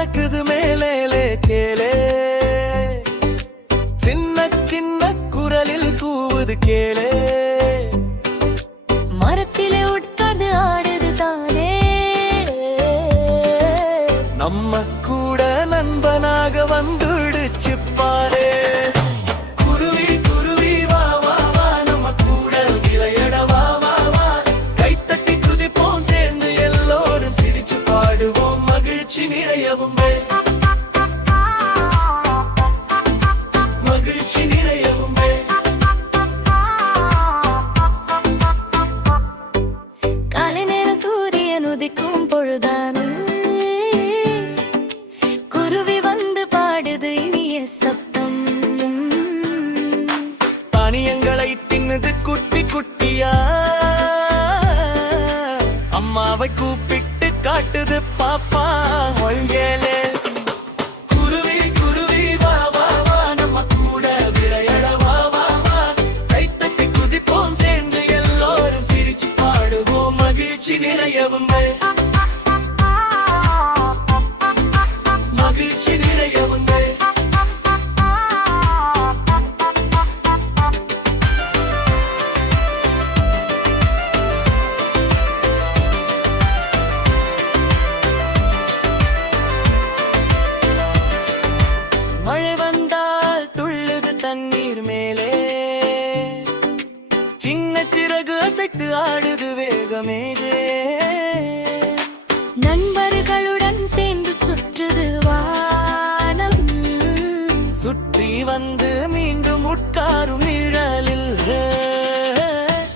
பறக்குது மேலே கேளே, சின்ன சின்ன குரலில் கூவுது கேளே, மரத்திலே உட்கார்ந்து ஆடுது தானே, நம்ம கூட நண்பனாக வந்துடுச்சு பாரு. குருவி குருவி வா வா வா, நம்ம கூட விளையாட வா வா வா, கைத்தட்டி குதிப்போம் சேர்ந்து எல்லோரும் சிரிச்சு பாடுவோம் மகிழ்ச்சி நிறையவும் மகிழ்ச்சி நிறையவும். காலை நேர சூரியன் உதிக்கும் பொழுதானு குருவி வந்து பாடுது இனிய சத்தம். தானியங்களை தின்னுது குட்டி குட்டியா, அம்மாவை கூப்பிட்டு காட்டுது பாப்பா ஒய்யலே. குருவி குருவி வா வா வா, நம்ம கூட விளையாட வா வா வா, கைத்தட்டி குதிப்போம் சேர்ந்து எல்லோரும் சிரிச்சு பாடுவோம் மகிழ்ச்சி நிறையவும் மகிழ்ச்சி நிறையவும். மழை வந்தால் துள்ளுது தண்ணீர் மேலே, சின்ன சிறகு அசைத்து ஆடுது வேகமேதே, நண்பர்களுடன் சேர்ந்து சுற்றுது வானம், சுற்றி வந்து மீண்டும் உட்காரும் நிழலில்.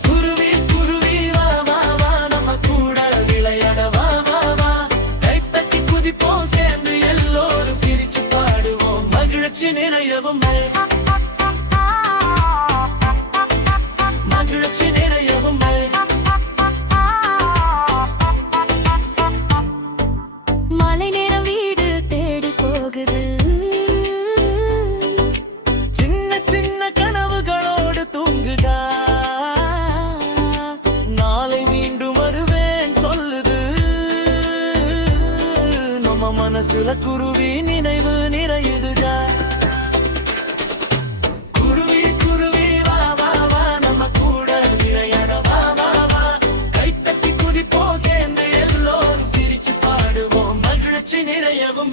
குருவி குருவி வா வா வா, நம்ம கூட விளையாட வா வா வா, கைத்தட்டி குதிப்போம் சேர்ந்து எல்லோரும் சிரிச்சு பாடுவோம் மகிழ்ச்சி நிறையவும் மகிழ்ச்சி நிறையவும். மழை நேரம் வீடு தேடி போகுது, சின்ன சின்ன கனவுகளோடு தூங்குதா, நாளை மீண்டும் வருவேன் சொல்லுது, நம்ம மனசுல குருவி நினைவு நிறையுதுடா. குருவி குருவி வா வா வா, நம்ம கூட விளையாட வா வா வா, கைத்தட்டி குதிப்போம் சேர்ந்து எல்லோரும் சிரிச்சு பாடுவோம் மகிழ்ச்சி நிறையவும்